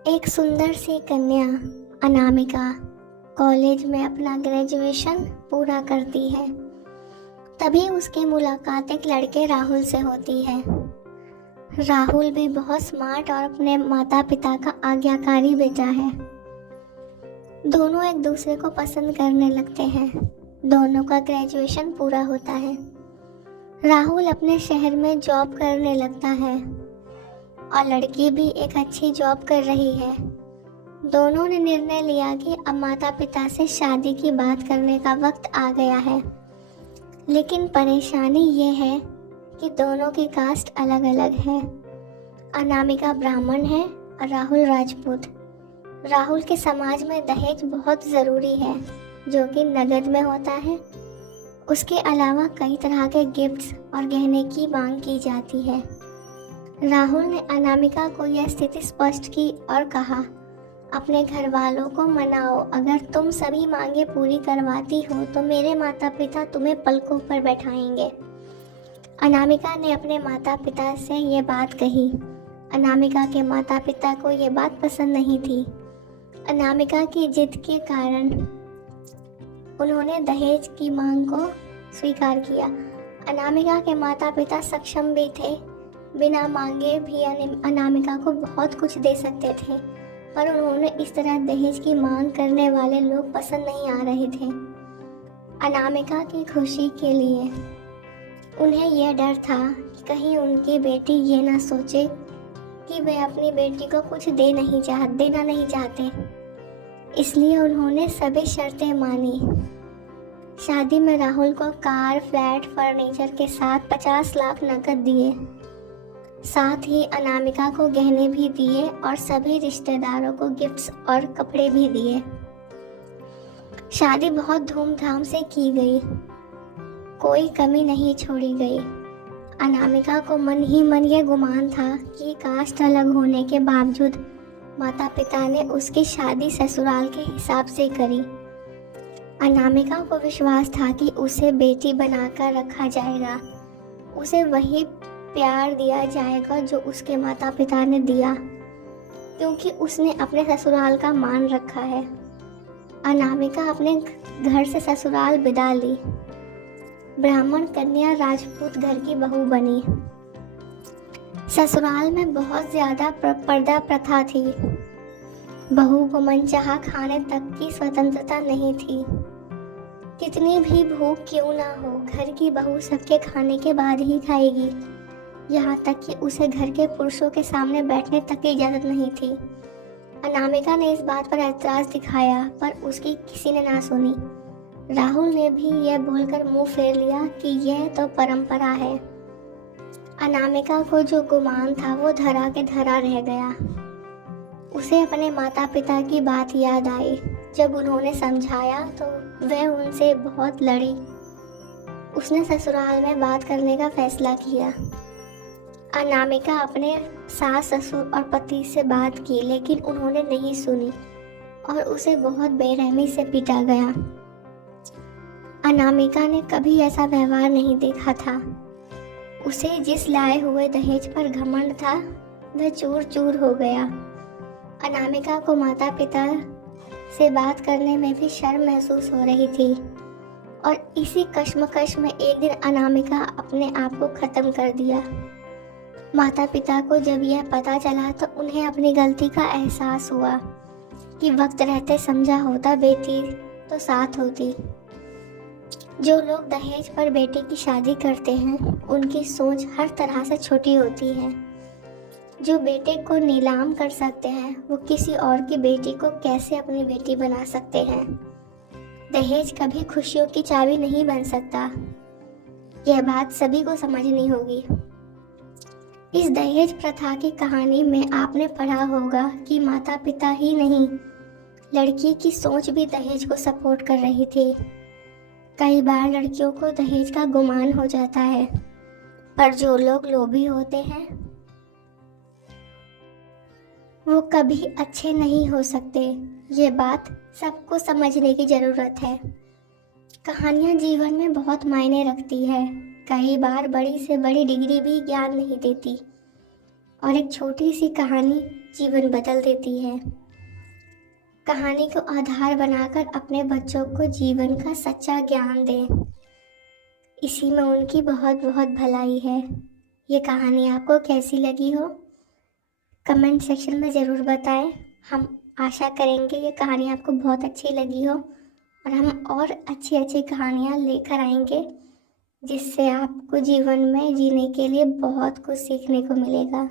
एक सुंदर सी कन्या अनामिका कॉलेज में अपना ग्रेजुएशन पूरा करती है। तभी उसकी मुलाकात एक लड़के राहुल से होती है। राहुल भी बहुत स्मार्ट और अपने माता पिता का आज्ञाकारी बेटा है। दोनों एक दूसरे को पसंद करने लगते हैं। दोनों का ग्रेजुएशन पूरा होता है। राहुल अपने शहर में जॉब करने लगता है और लड़की भी एक अच्छी जॉब कर रही है। दोनों ने निर्णय लिया कि अब माता पिता से शादी की बात करने का वक्त आ गया है। लेकिन परेशानी ये है कि दोनों की कास्ट अलग अलग है। अनामिका ब्राह्मण है और राहुल राजपूत। राहुल के समाज में दहेज बहुत ज़रूरी है, जो कि नगद में होता है। उसके अलावा कई तरह के गिफ्ट्स और गहने की मांग की जाती है। राहुल ने अनामिका को यह स्थिति स्पष्ट की और कहा, अपने घर वालों को मनाओ, अगर तुम सभी मांगे पूरी करवाती हो तो मेरे माता पिता तुम्हें पलकों पर बैठाएंगे। अनामिका ने अपने माता पिता से ये बात कही। अनामिका के माता पिता को ये बात पसंद नहीं थी। अनामिका की जिद के कारण उन्होंने दहेज की मांग को स्वीकार किया। अनामिका के माता पिता सक्षम भी थे, बिना मांगे भी अनामिका को बहुत कुछ दे सकते थे, पर उन्होंने इस तरह दहेज की मांग करने वाले लोग पसंद नहीं आ रहे थे। अनामिका की खुशी के लिए उन्हें यह डर था कि कहीं उनकी बेटी ये ना सोचे कि वे अपनी बेटी को कुछ देना नहीं चाहते। इसलिए उन्होंने सभी शर्तें मानी। शादी में राहुल को कार, फ्लैट, फर्नीचर के साथ 50 लाख नकद दिए। साथ ही अनामिका को गहने भी दिए और सभी रिश्तेदारों को गिफ्ट्स और कपड़े भी दिए। शादी बहुत धूमधाम से की गई, कोई कमी नहीं छोड़ी गई। अनामिका को मन ही मन ये गुमान था कि कास्ट अलग होने के बावजूद माता पिता ने उसकी शादी ससुराल के हिसाब से करी। अनामिका को विश्वास था कि उसे बेटी बनाकर रखा जाएगा, उसे वही प्यार दिया जाएगा जो उसके माता पिता ने दिया, क्योंकि उसने अपने ससुराल का मान रखा है। अनामिका अपने घर से ससुराल विदा ली। ब्राह्मण कन्या राजपूत घर की बहू बनी। ससुराल में बहुत ज़्यादा पर्दा प्रथा थी। बहू को मनचाहा खाने तक की स्वतंत्रता नहीं थी। कितनी भी भूख क्यों ना हो, घर की बहू सबके खाने के बाद ही खाएगी। यहाँ तक कि उसे घर के पुरुषों के सामने बैठने तक की इजाज़त नहीं थी। अनामिका ने इस बात पर ऐतराज़ दिखाया, पर उसकी किसी ने ना सुनी। राहुल ने भी यह बोलकर मुंह फेर लिया कि यह तो परंपरा है। अनामिका को जो गुमान था वो धरा के धरा रह गया। उसे अपने माता पिता की बात याद आई। जब उन्होंने समझाया तो वह उनसे बहुत लड़ी। उसने ससुराल में बात करने का फैसला किया। अनामिका अपने सास, ससुर और पति से बात की, लेकिन उन्होंने नहीं सुनी और उसे बहुत बेरहमी से पीटा गया। अनामिका ने कभी ऐसा व्यवहार नहीं देखा था। उसे जिस लाए हुए दहेज पर घमंड था वह चूर चूर हो गया। अनामिका को माता पिता से बात करने में भी शर्म महसूस हो रही थी और इसी कश्मकश में एक दिन अनामिका अपने आप को ख़त्म कर दिया। माता पिता को जब यह पता चला तो उन्हें अपनी गलती का एहसास हुआ कि वक्त रहते समझा होता बेटी तो साथ होती। जो लोग दहेज पर बेटी की शादी करते हैं उनकी सोच हर तरह से छोटी होती है। जो बेटे को नीलाम कर सकते हैं वो किसी और की बेटी को कैसे अपनी बेटी बना सकते हैं। दहेज कभी खुशियों की चाबी नहीं बन सकता। यह बात सभी को समझनी होगी। इस दहेज प्रथा की कहानी में आपने पढ़ा होगा कि माता पिता ही नहीं, लड़की की सोच भी दहेज को सपोर्ट कर रही थी। कई बार लड़कियों को दहेज का गुमान हो जाता है, पर जो लोग लोभी होते हैं वो कभी अच्छे नहीं हो सकते। ये बात सबको समझने की ज़रूरत है। कहानियाँ जीवन में बहुत मायने रखती है। कई बार बड़ी से बड़ी डिग्री भी ज्ञान नहीं देती। और एक छोटी सी कहानी जीवन बदल देती है। कहानी को आधार बनाकर अपने बच्चों को जीवन का सच्चा ज्ञान दें, इसी में उनकी बहुत बहुत भलाई है। ये कहानी आपको कैसी लगी हो कमेंट सेक्शन में ज़रूर बताएं। हम आशा करेंगे ये कहानी आपको बहुत अच्छी लगी हो और हम और अच्छी अच्छी कहानियाँ लेकर आएंगे, जिससे आपको जीवन में जीने के लिए बहुत कुछ सीखने को मिलेगा।